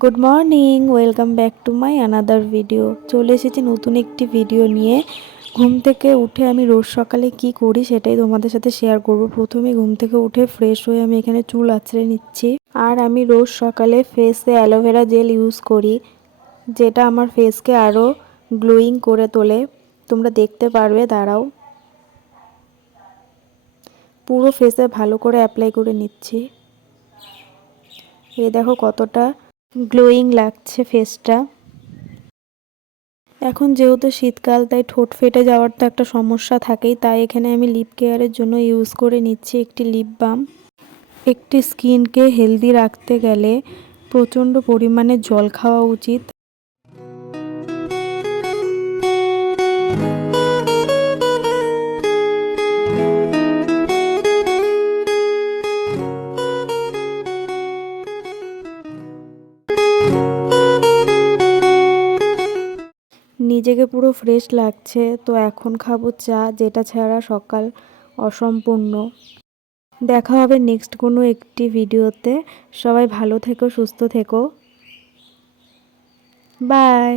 Good morning, welcome back to my another video. চলে এসেছি নতুন একটি ভিডিও নিয়ে। ঘুম থেকে উঠে আমি রোজ সকালে কি করি সেটাই তোমাদের সাথে শেয়ার করব। প্রথমে ঘুম থেকে উঠে ফ্রেশ হয়ে আমি এখানে চুল আঁচড়ে নিচ্ছি। আর আমি রোজ সকালে ফেসে অ্যালোভেরা জেল ইউজ করি, যেটা আমার ফেসকে আরও গ্লোয়িং করে তোলে। তোমরা দেখতে পারবে, দাঁড়াও। পুরো ফেসে ভালো করে অ্যাপ্লাই করে নিচ্ছি। এই দেখো কতটা গ্লোয়িং লাগছে ফেসটা। এখন যেহেতু শীতকাল, তাই ঠোঁট ফেটে যাওয়ার তো একটা সমস্যা থাকেই, তাই এখানে আমি লিপ কেয়ারের জন্য ইউজ করে নিচ্ছি একটি লিপ বাম। একটি স্কিনকে হেলদি রাখতে গেলে প্রচণ্ড পরিমাণে জল খাওয়া উচিত। নিজেকে পুরো ফ্রেশ লাগছে, তো এখন খাবো চা, যেটা ছাড়া সকাল অসম্পূর্ণ। দেখা হবে নেক্সট কোনো একটি ভিডিওতে। সবাই ভালো থেকো, সুস্থ থেকো। বাই।